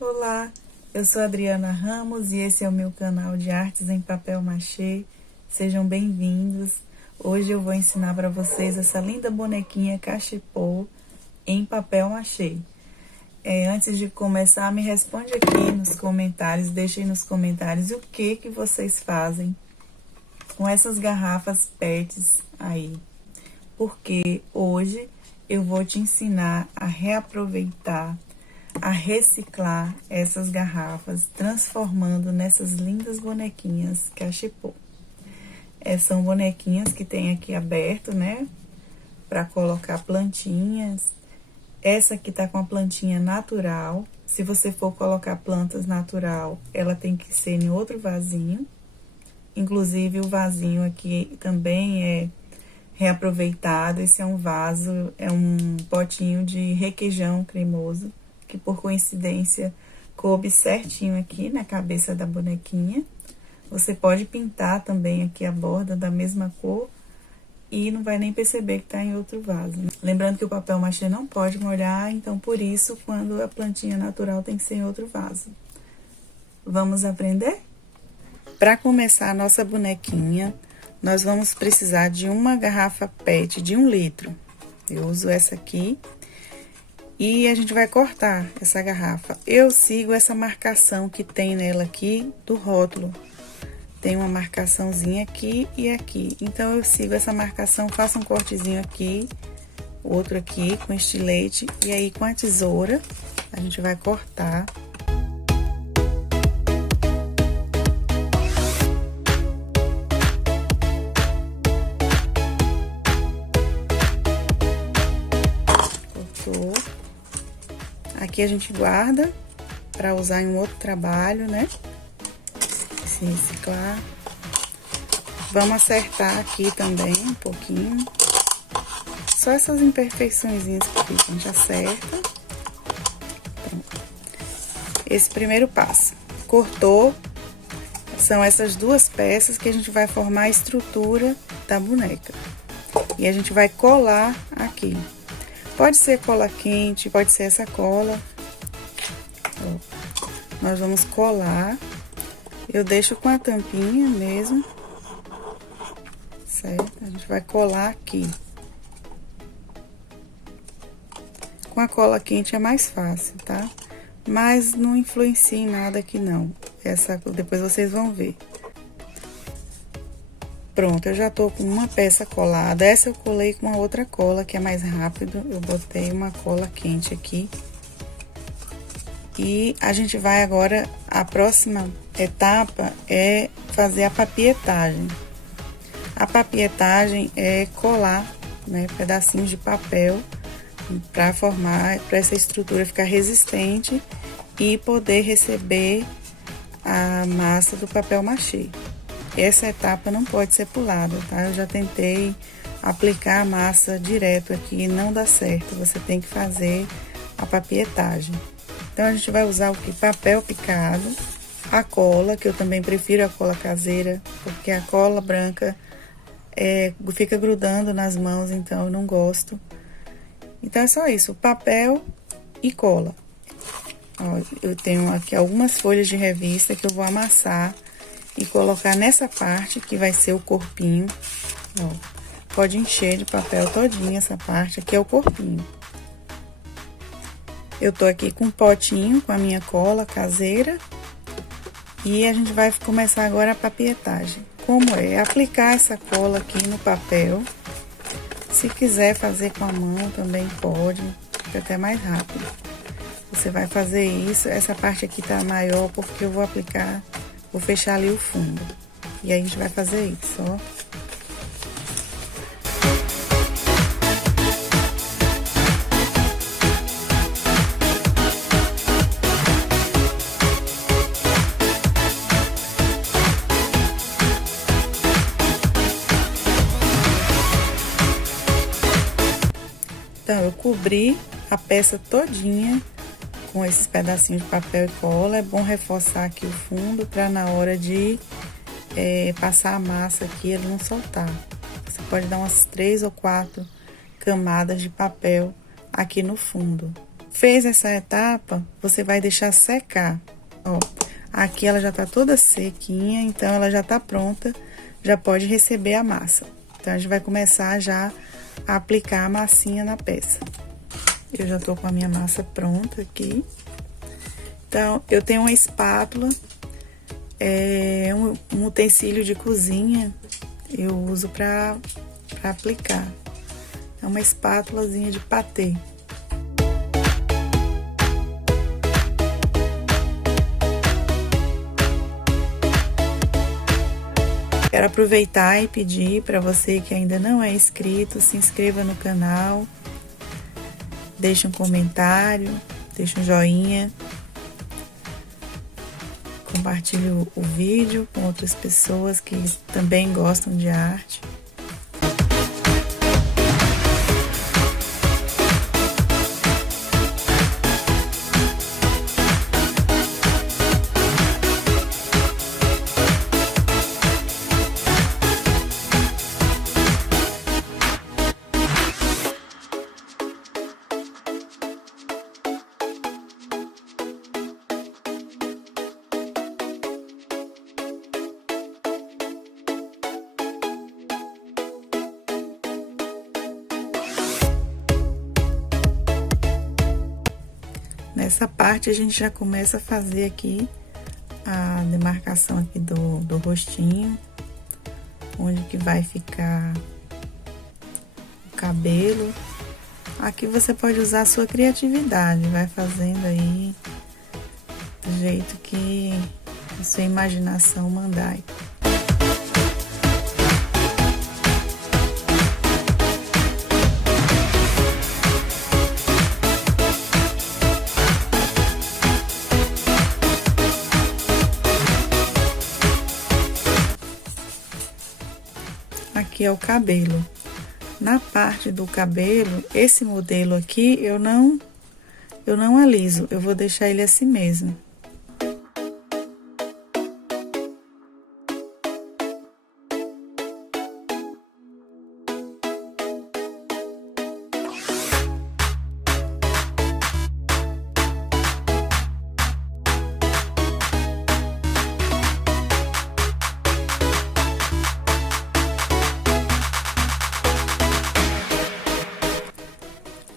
Olá, eu sou Adriana Ramos e esse é o meu canal de artes em papel machê. Sejam bem-vindos. Hoje eu vou ensinar para vocês essa linda bonequinha cachepô em papel machê. Antes de começar, me responde aqui nos comentários, deixem nos comentários o que vocês fazem com essas garrafas PETs aí. Porque hoje eu vou te ensinar a reaproveitar, a reciclar essas garrafas, transformando nessas lindas bonequinhas cachepô. São bonequinhas que tem aqui aberto, né? Para colocar plantinhas. Essa aqui tá com a plantinha natural. Se você for colocar plantas natural, ela tem que ser em outro vasinho. Inclusive, o vasinho aqui também é reaproveitado. Esse é um vaso, é um potinho de requeijão cremoso, que por coincidência coube certinho aqui na cabeça da bonequinha. Você pode pintar também aqui a borda da mesma cor e não vai nem perceber que tá em outro vaso, né? Lembrando que o papel machê não pode molhar, então por isso, quando a plantinha natural tem que ser em outro vaso. Vamos aprender? Para começar a nossa bonequinha, nós vamos precisar de uma garrafa PET de 1 litro. Eu uso essa aqui. E a gente vai cortar essa garrafa. Eu sigo essa marcação que tem nela aqui do rótulo. Tem uma marcaçãozinha aqui e aqui. Então, eu sigo essa marcação, faço um cortezinho aqui, outro aqui com estilete. E aí, com a tesoura, a gente vai cortar. Cortou. Aqui a gente guarda para usar em um outro trabalho, né? Se reciclar. Vamos acertar aqui também um pouquinho. Só essas imperfeiçõezinhas que ficam, a gente acerta. Pronto. Esse primeiro passo. Cortou. São essas duas peças que a gente vai formar a estrutura da boneca. E a gente vai colar aqui. Pode ser cola quente, pode ser essa cola. Ó, nós vamos colar. Eu deixo com a tampinha mesmo. Certo? A gente vai colar aqui. Com a cola quente é mais fácil, tá? Mas não influencia em nada aqui não. Depois vocês vão ver. Pronto, eu já tô com uma peça colada. Essa eu colei com a outra cola, que é mais rápido. Eu botei uma cola quente aqui. E a gente vai agora, a próxima etapa é fazer a papietagem. A papietagem é colar, né, pedacinhos de papel para formar, para essa estrutura ficar resistente e poder receber a massa do papel machê. Essa etapa não pode ser pulada, tá? Eu já tentei aplicar a massa direto aqui, não dá certo. Você tem que fazer a papietagem. Então, a gente vai usar o que? Papel picado, a cola, que eu também prefiro a cola caseira, porque a cola branca fica grudando nas mãos, então eu não gosto. Então, é só isso, papel e cola. Ó, eu tenho aqui algumas folhas de revista que eu vou amassar e colocar nessa parte que vai ser o corpinho. Ó, pode encher de papel todinha essa parte, aqui é o corpinho. Eu tô aqui com um potinho com a minha cola caseira e a gente vai começar agora a papietagem. Como é? Aplicar essa cola aqui no papel. Se quiser fazer com a mão também pode, fica até mais rápido. Você vai fazer isso, essa parte aqui tá maior porque eu vou aplicar. Vou fechar ali o fundo. E aí, a gente vai fazer isso, ó. Então, eu cobri a peça todinha com esses pedacinhos de papel e cola. É bom reforçar aqui o fundo para na hora de passar a massa aqui ele não soltar. Você pode dar umas 3 ou 4 camadas de papel aqui no fundo. Fez essa etapa, você vai deixar secar. Ó, aqui ela já tá toda sequinha, então ela já tá pronta, já pode receber a massa. Então, a gente vai começar já a aplicar a massinha na peça. Eu já tô com a minha massa pronta aqui. Então, eu tenho uma espátula, um utensílio de cozinha, eu uso pra aplicar. É uma espátulazinha de patê. Quero aproveitar e pedir para você que ainda não é inscrito, se inscreva no canal, deixe um comentário, deixe um joinha, compartilhe o vídeo com outras pessoas que também gostam de arte. Nessa parte, a gente já começa a fazer aqui a demarcação aqui do rostinho, onde que vai ficar o cabelo. Aqui você pode usar a sua criatividade, vai fazendo aí do jeito que a sua imaginação mandar. Aqui é o cabelo. Na parte do cabelo, esse modelo aqui, eu não aliso, eu vou deixar ele assim mesmo.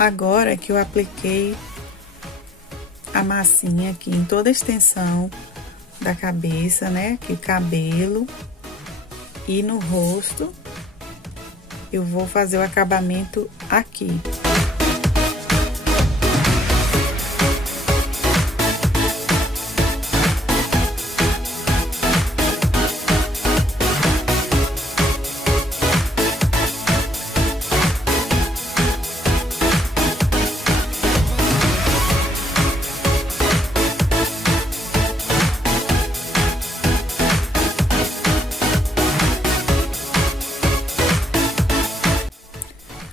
Agora que eu apliquei a massinha aqui em toda a extensão da cabeça, né? Aqui o cabelo e no rosto, eu vou fazer o acabamento aqui.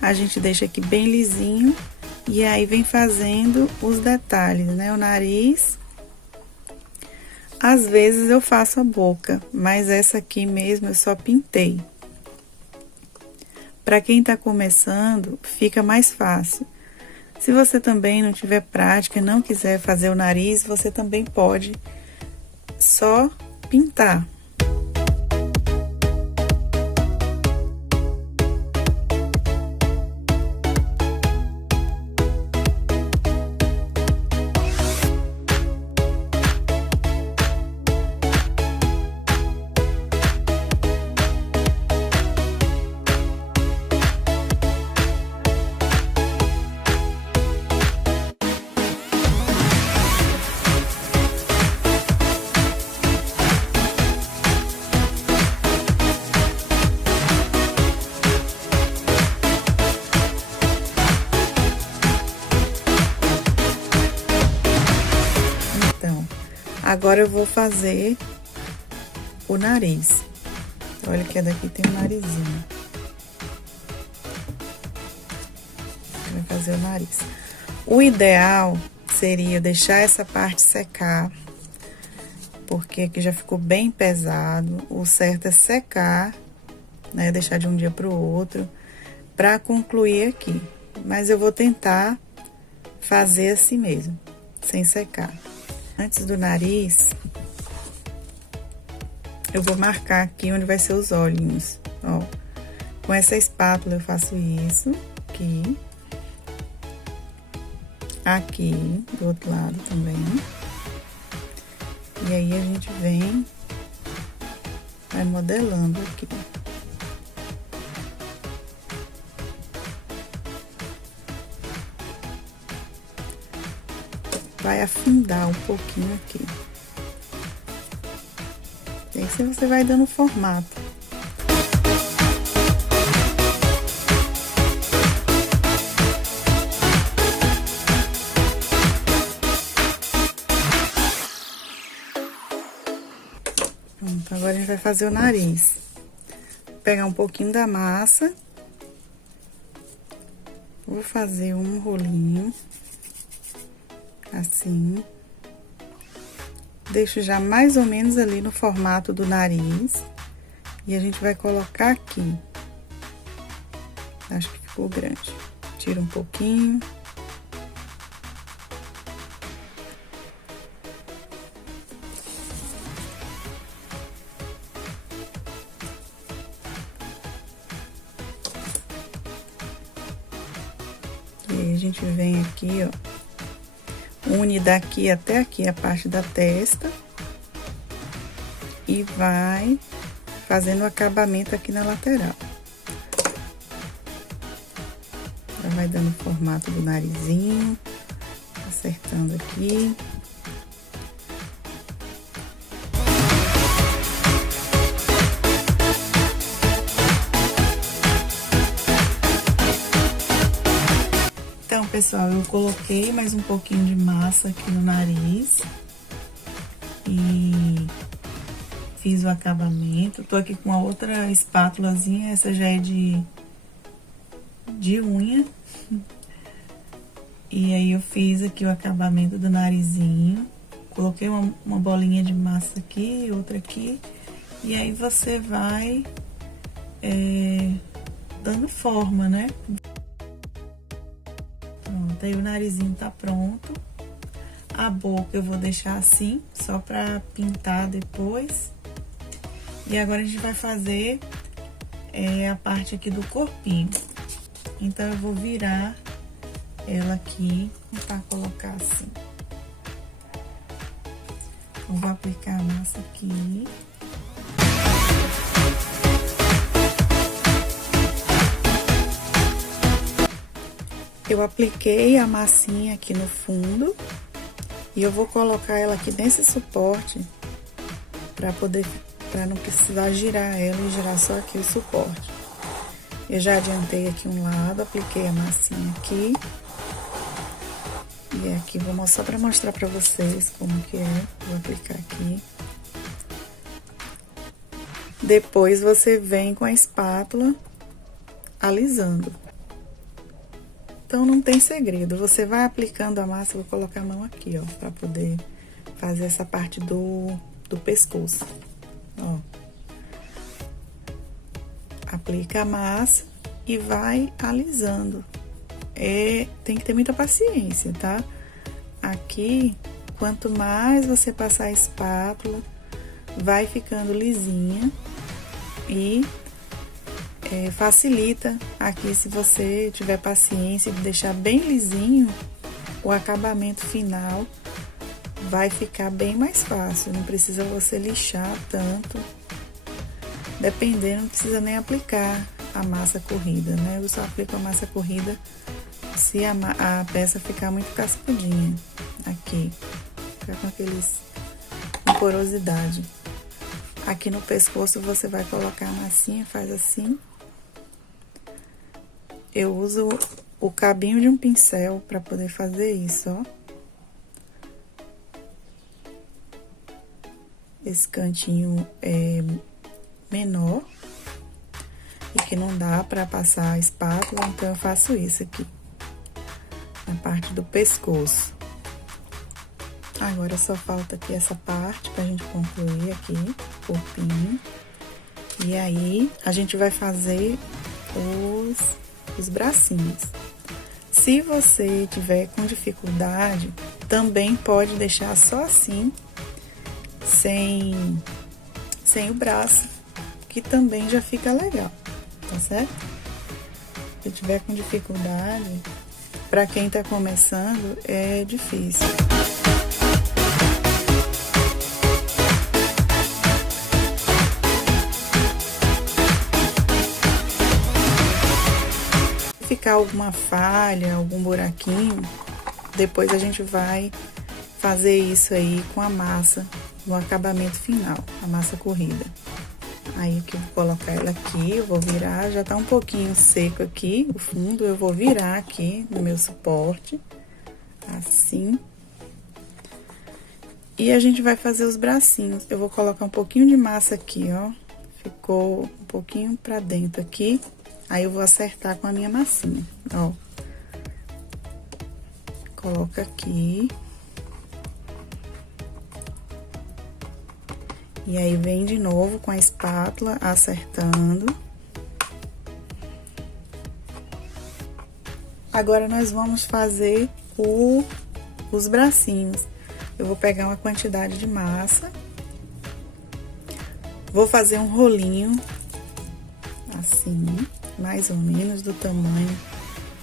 A gente deixa aqui bem lisinho e aí vem fazendo os detalhes, né? O nariz. Às vezes eu faço a boca, mas essa aqui mesmo eu só pintei. Para quem tá começando, fica mais fácil. Se você também não tiver prática e não quiser fazer o nariz, você também pode só pintar. Agora eu vou fazer o nariz. Olha que daqui tem um narizinho. Vai fazer o nariz. O ideal seria deixar essa parte secar, porque aqui já ficou bem pesado. O certo é secar, né? Deixar de um dia para o outro, para concluir aqui. Mas eu vou tentar fazer assim mesmo, sem secar. Antes do nariz, eu vou marcar aqui onde vai ser os olhinhos, ó. Com essa espátula eu faço isso, aqui. Aqui, do outro lado também. E aí, a gente vai modelando aqui. Vai afundar um pouquinho aqui. E aí, você vai dando formato. Pronto, agora a gente vai fazer o nariz. Vou pegar um pouquinho da massa. Vou fazer um rolinho. Assim. Deixo já mais ou menos ali no formato do nariz. E a gente vai colocar aqui. Acho que ficou grande. Tira um pouquinho. E aí, a gente vem aqui, ó, une daqui até aqui a parte da testa e vai fazendo o acabamento aqui na lateral. Já vai dando o formato do narizinho, acertando aqui. Então, pessoal, eu coloquei mais um pouquinho de massa aqui no nariz e fiz o acabamento. Tô aqui com a outra espátulazinha, essa já é de unha. E aí, eu fiz aqui o acabamento do narizinho. Coloquei uma bolinha de massa aqui, outra aqui. E aí, você vai dando forma, né? Pronto, aí o narizinho tá pronto. A boca eu vou deixar assim, só pra pintar depois. E agora a gente vai fazer a parte aqui do corpinho. Então, eu vou virar ela aqui pra colocar assim. Eu vou aplicar a massa aqui. Eu apliquei a massinha aqui no fundo e eu vou colocar ela aqui nesse suporte para não precisar girar ela e girar só aqui o suporte. Eu já adiantei aqui um lado, apliquei a massinha aqui. E aqui vou mostrar para mostrar para vocês como que é. Vou aplicar aqui. Depois você vem com a espátula alisando. Então, não tem segredo, você vai aplicando a massa, eu vou colocar a mão aqui, ó, pra poder fazer essa parte do pescoço, ó. Aplica a massa e vai alisando. Tem que ter muita paciência, tá? Aqui, quanto mais você passar a espátula, vai ficando lisinha e facilita aqui, se você tiver paciência de deixar bem lisinho, o acabamento final vai ficar bem mais fácil, não precisa você lixar tanto, dependendo, não precisa nem aplicar a massa corrida, né? Eu só aplico a massa corrida se a peça ficar muito cascudinha, aqui, ficar com porosidade. Aqui no pescoço você vai colocar a massinha, faz assim. Eu uso o cabinho de um pincel para poder fazer isso, ó. Esse cantinho é menor e que não dá para passar a espátula, então eu faço isso aqui, na parte do pescoço. Agora só falta aqui essa parte pra gente concluir aqui, o corpinho. E aí, a gente vai fazer os bracinhos. Se você tiver com dificuldade, também pode deixar só assim, sem o braço, que também já fica legal, tá certo? Se tiver com dificuldade, para quem tá começando, é difícil. Se ficar alguma falha, algum buraquinho, depois a gente vai fazer isso aí com a massa no acabamento final, a massa corrida. Aí que eu vou colocar ela aqui, eu vou virar, já tá um pouquinho seco aqui, o fundo, eu vou virar aqui no meu suporte, assim. E a gente vai fazer os bracinhos. Eu vou colocar um pouquinho de massa aqui, ó, ficou um pouquinho pra dentro aqui, aí eu vou acertar com a minha massinha, ó. Coloca aqui. E aí, vem de novo com a espátula, acertando. Agora, nós vamos fazer os bracinhos. Eu vou pegar uma quantidade de massa. Vou fazer um rolinho, assim, mais ou menos do tamanho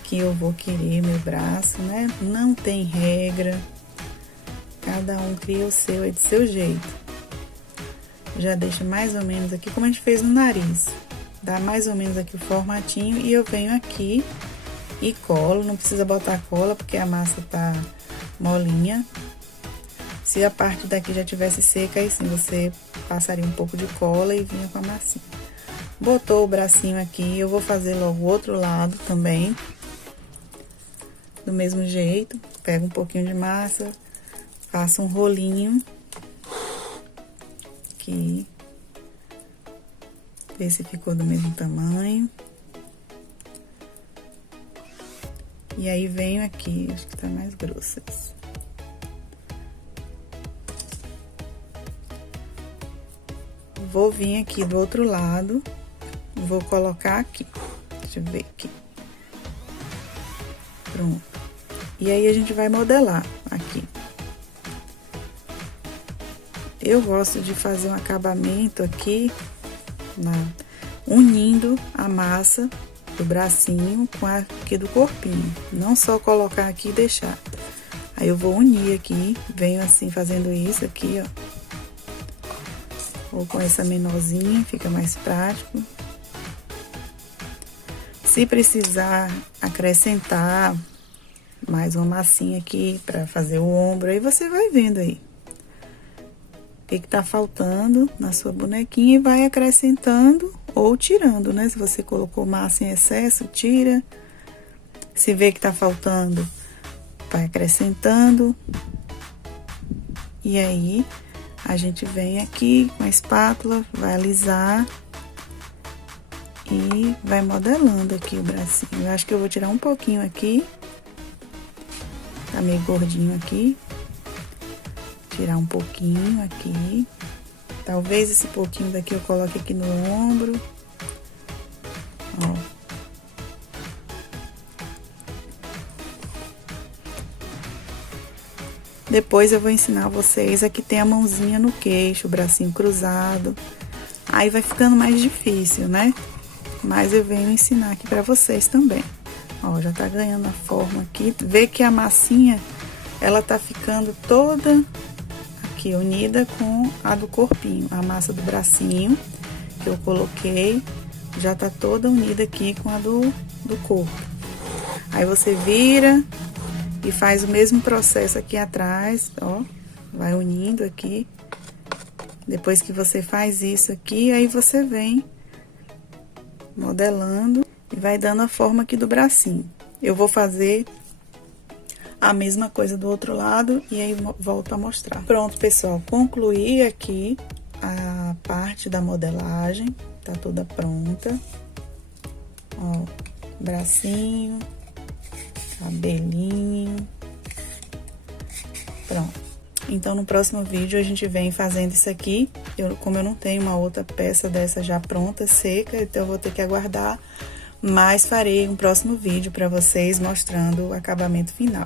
que eu vou querer meu braço, né? Não tem regra. Cada um cria o seu, é de seu jeito. Já deixa mais ou menos aqui, como a gente fez no nariz. Dá mais ou menos aqui o formatinho e eu venho aqui e colo. Não precisa botar cola, porque a massa tá molinha. Se a parte daqui já tivesse seca, aí sim, você passaria um pouco de cola e vinha com a massinha. Botou o bracinho aqui, eu vou fazer logo o outro lado também. Do mesmo jeito, pego um pouquinho de massa, faço um rolinho. Aqui, ver se ficou do mesmo tamanho. E aí, venho aqui, acho que tá mais grosso isso. Vou vir aqui do outro lado, vou colocar aqui, deixa eu ver aqui. Pronto. E aí, a gente vai modelar aqui. Eu gosto de fazer um acabamento aqui, unindo a massa do bracinho com a aqui do corpinho. Não só colocar aqui e deixar. Aí, eu vou unir aqui, venho assim fazendo isso aqui, ó. Ou com essa menorzinha, fica mais prático. Se precisar acrescentar mais uma massinha aqui pra fazer o ombro, aí você vai vendo aí o que tá faltando na sua bonequinha e vai acrescentando ou tirando, né? Se você colocou massa em excesso, tira. Se vê que tá faltando, vai acrescentando. E aí, a gente vem aqui com a espátula, vai alisar e vai modelando aqui o bracinho. Eu acho que eu vou tirar um pouquinho aqui, tá meio gordinho aqui. Tirar um pouquinho aqui. Talvez esse pouquinho daqui eu coloque aqui no ombro. Ó. Depois eu vou ensinar vocês a que tem a mãozinha no queixo, o bracinho cruzado. Aí vai ficando mais difícil, né? Mas eu venho ensinar aqui pra vocês também. Ó, já tá ganhando a forma aqui. Vê que a massinha, ela tá ficando toda aqui unida com a do corpinho. A massa do bracinho que eu coloquei já tá toda unida aqui com a do corpo. Aí você vira e faz o mesmo processo aqui atrás, ó. Vai unindo aqui. Depois que você faz isso aqui, aí você vem modelando e vai dando a forma aqui do bracinho. Eu vou fazer a mesma coisa do outro lado e aí volto a mostrar. Pronto, pessoal, concluí aqui a parte da modelagem, tá toda pronta. Ó, bracinho, cabelinho. Pronto. Então, no próximo vídeo, a gente vem fazendo isso aqui. Como eu não tenho uma outra peça dessa já pronta, seca, então eu vou ter que aguardar mas farei um próximo vídeo para vocês mostrando o acabamento final.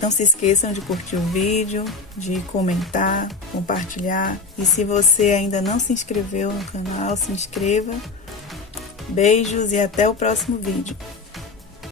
Não se esqueçam de curtir o vídeo, de comentar, compartilhar. E se você ainda não se inscreveu no canal, se inscreva. Beijos e até o próximo vídeo.